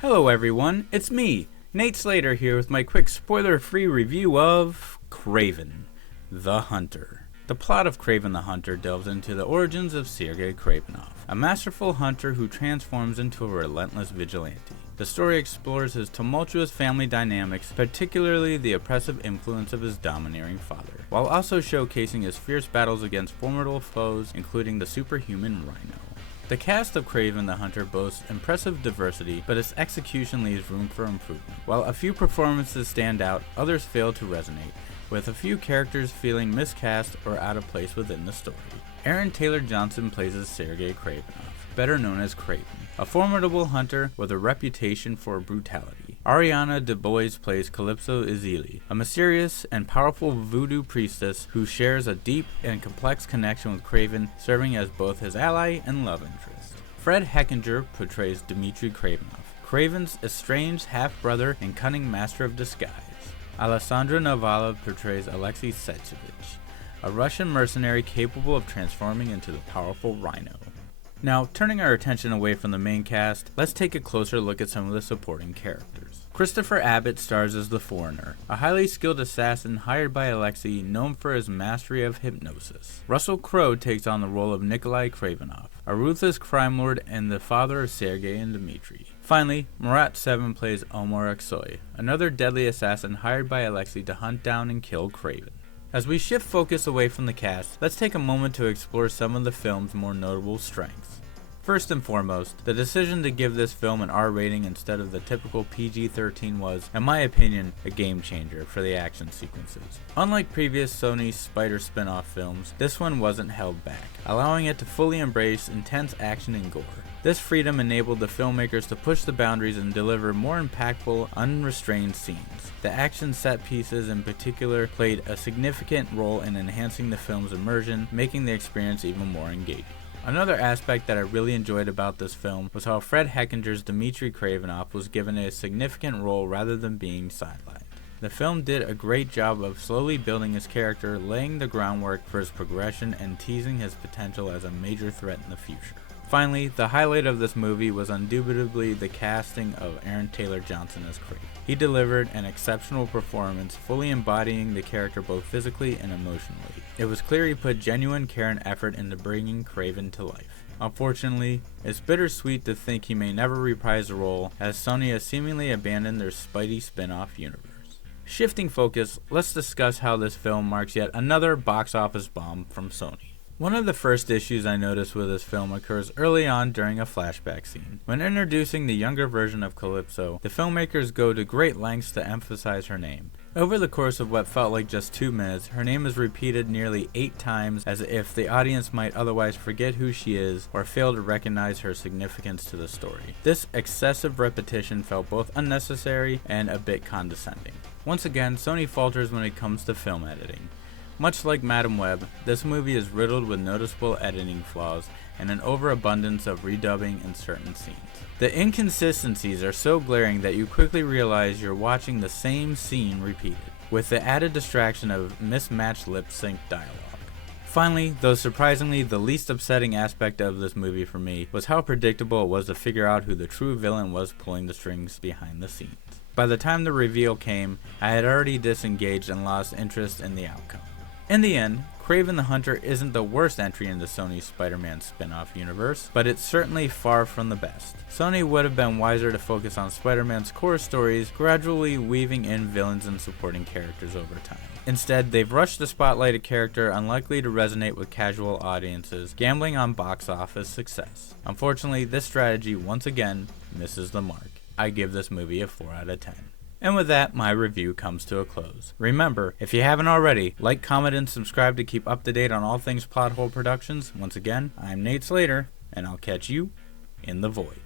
Hello everyone, it's me, Nate Slater here with my quick spoiler-free review of Kraven the Hunter. The plot of Kraven the Hunter delves into the origins of Sergei Kravenov, a masterful hunter who transforms into a relentless vigilante. The story explores his tumultuous family dynamics, particularly the oppressive influence of his domineering father, while also showcasing his fierce battles against formidable foes, including the superhuman Rhino. The cast of Kraven the Hunter boasts impressive diversity, but its execution leaves room for improvement. While a few performances stand out, others fail to resonate, with a few characters feeling miscast or out of place within the story. Aaron Taylor Johnson plays as Sergei Kravenov, better known as Kraven, a formidable hunter with a reputation for brutality. Ariana DeBois plays Calypso Izili, a mysterious and powerful voodoo priestess who shares a deep and complex connection with Kraven, serving as both his ally and love interest. Fred Heckinger portrays Dmitry Kravenov, Kraven's estranged half-brother and cunning master of disguise. Alessandra Navala portrays Alexei Setsevich, a Russian mercenary capable of transforming into the powerful Rhino. Now, turning our attention away from the main cast, let's take a closer look at some of the supporting characters. Christopher Abbott stars as the Foreigner, a highly skilled assassin hired by Alexei known for his mastery of hypnosis. Russell Crowe takes on the role of Nikolai Kravenov, a ruthless crime lord and the father of Sergei and Dmitry. Finally, Murat Seven plays Omar Aksoy, another deadly assassin hired by Alexei to hunt down and kill Kraven. As we shift focus away from the cast, let's take a moment to explore some of the film's more notable strengths. First and foremost, the decision to give this film an R rating instead of the typical PG-13 was, in my opinion, a game changer for the action sequences. Unlike previous Sony Spider spin-off films, this one wasn't held back, allowing it to fully embrace intense action and gore. This freedom enabled the filmmakers to push the boundaries and deliver more impactful, unrestrained scenes. The action set pieces in particular played a significant role in enhancing the film's immersion, making the experience even more engaging. Another aspect that I really enjoyed about this film was how Fred Heckinger's Dmitry Kravenov was given a significant role rather than being sidelined. The film did a great job of slowly building his character, laying the groundwork for his progression and teasing his potential as a major threat in the future. Finally, the highlight of this movie was indubitably the casting of Aaron Taylor Johnson as Kraven. He delivered an exceptional performance, fully embodying the character both physically and emotionally. It was clear he put genuine care and effort into bringing Kraven to life. Unfortunately, it's bittersweet to think he may never reprise the role, as Sony has seemingly abandoned their Spidey spin-off universe. Shifting focus, let's discuss how this film marks yet another box office bomb from Sony. One of the first issues I noticed with this film occurs early on during a flashback scene. When introducing the younger version of Calypso, the filmmakers go to great lengths to emphasize her name. Over the course of what felt like just 2 minutes, her name is repeated nearly 8 times, as if the audience might otherwise forget who she is or fail to recognize her significance to the story. This excessive repetition felt both unnecessary and a bit condescending. Once again, Sony falters when it comes to film editing. Much like Madam Web, this movie is riddled with noticeable editing flaws and an overabundance of redubbing in certain scenes. The inconsistencies are so glaring that you quickly realize you're watching the same scene repeated, with the added distraction of mismatched lip-sync dialogue. Finally, though surprisingly the least upsetting aspect of this movie for me was how predictable it was to figure out who the true villain was pulling the strings behind the scenes. By the time the reveal came, I had already disengaged and lost interest in the outcome. In the end, Kraven the Hunter isn't the worst entry into Sony's Spider-Man spin-off universe, but it's certainly far from the best. Sony would have been wiser to focus on Spider-Man's core stories, gradually weaving in villains and supporting characters over time. Instead, they've rushed to spotlight a character unlikely to resonate with casual audiences, gambling on box office success. Unfortunately, this strategy once again misses the mark. I give this movie a 4 out of 10. And with that, my review comes to a close. Remember, if you haven't already, like, comment, and subscribe to keep up to date on all things Plot Hole Productions. Once again, I'm Nate Slater, and I'll catch you in the void.